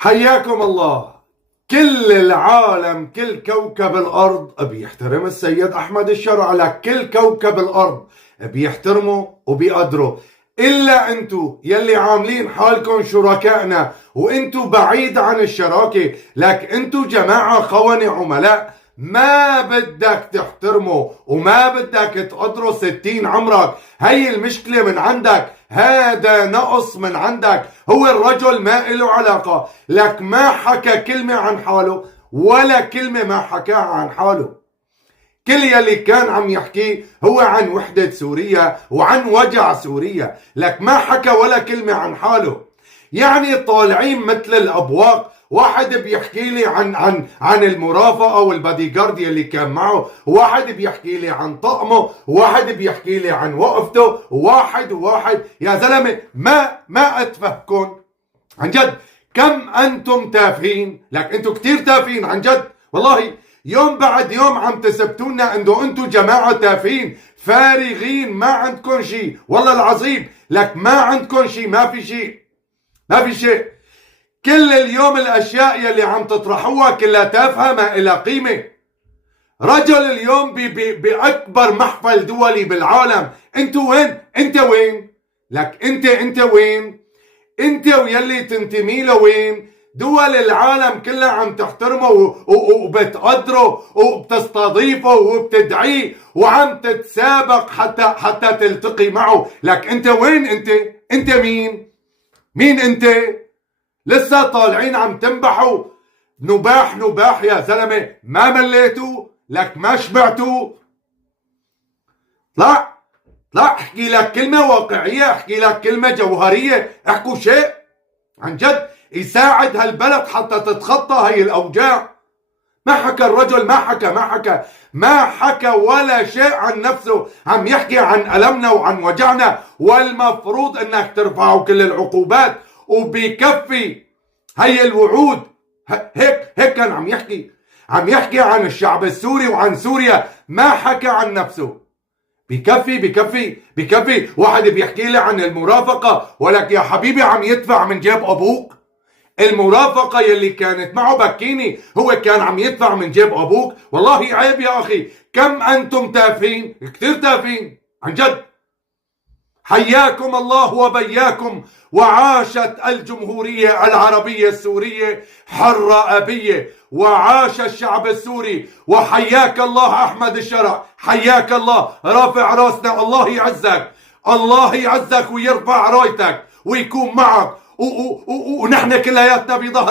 حياكم الله. كل العالم، كل كوكب الأرض بيحترم السيد أحمد الشرع. لك كل كوكب الأرض بيحترمه وبيقدره، إلا أنتو يلي عاملين حالكم شركائنا وأنتو بعيد عن الشراكة. لك أنتو جماعة خونة عملاء، ما بدك تحترمه وما بدك تقدره 60 عمرك. هي المشكلة من عندك، هذا نقص من عندك. هو الرجل ما له علاقة، لك ما حكى كلمة عن حاله ولا كلمة ما حكاها عن حاله. كل يلي كان عم يحكي هو عن وحدة سوريا وعن وجع سوريا، لك ما حكى ولا كلمة عن حاله. يعني طالعين مثل الأبواق، واحد بيحكي لي عن المرافقة والبادي جارد يلي كان معه، واحد بيحكي لي عن طقمه، واحد بيحكي لي عن وقفته، واحد. يا زلمة ما اتفهمكم عن جد. كم انتم تافهين، لك انتم كتير تافهين عن جد والله. يوم بعد يوم عم تثبتونا انه انتم جماعة تافهين فارغين، ما عندكم شيء والله العظيم. لك ما عندكم شيء، ما في شيء. كل اليوم الاشياء يلي عم تطرحوها كلها تافهة ما إلها قيمة. رجل اليوم باكبر محفل دولي بالعالم، انتوا وين؟ انت وين؟ لك انت وين؟ انت ويلي تنتمي له وين؟ دول العالم كلها عم تحترمه وبتقدره وبتستضيفه وبتدعيه وعم تتسابق حتى تلتقي معه. لك انت وين؟ انت مين انت؟ لسه طالعين عم تنبحوا نباح يا زلمه. ما مليتوا؟ لك ما شبعتوا؟ طلع احكي لك كلمة واقعية، احكي لك كلمة جوهرية، احكوا شيء عن جد يساعد هالبلد حتى تتخطى هاي الأوجاع. ما حكى الرجل، ما حكى ولا شيء عن نفسه. عم يحكي عن ألمنا وعن وجعنا، والمفروض انك ترفعوا كل العقوبات وبكفي هي الوعود. هيك كان عم يحكي عن الشعب السوري وعن سوريا، ما حكى عن نفسه. بكفي. واحد بيحكي لي عن المرافقة، ولك يا حبيبي عم يدفع من جيب أبوك. المرافقة يلي كانت معه بكيني هو كان عم يدفع من جيب أبوك. والله عيب يا أخي، كم أنتم تافهين، كتير تافهين عن جد. حياكم الله وبياكم، وعاشت الجمهورية العربية السورية حرة أبية، وعاش الشعب السوري. وحياك الله أحمد الشرع، حياك الله، رافع راسنا. الله يعزك ويرفع رايتك ويكون معك، ونحن كلياتنا بظهرك.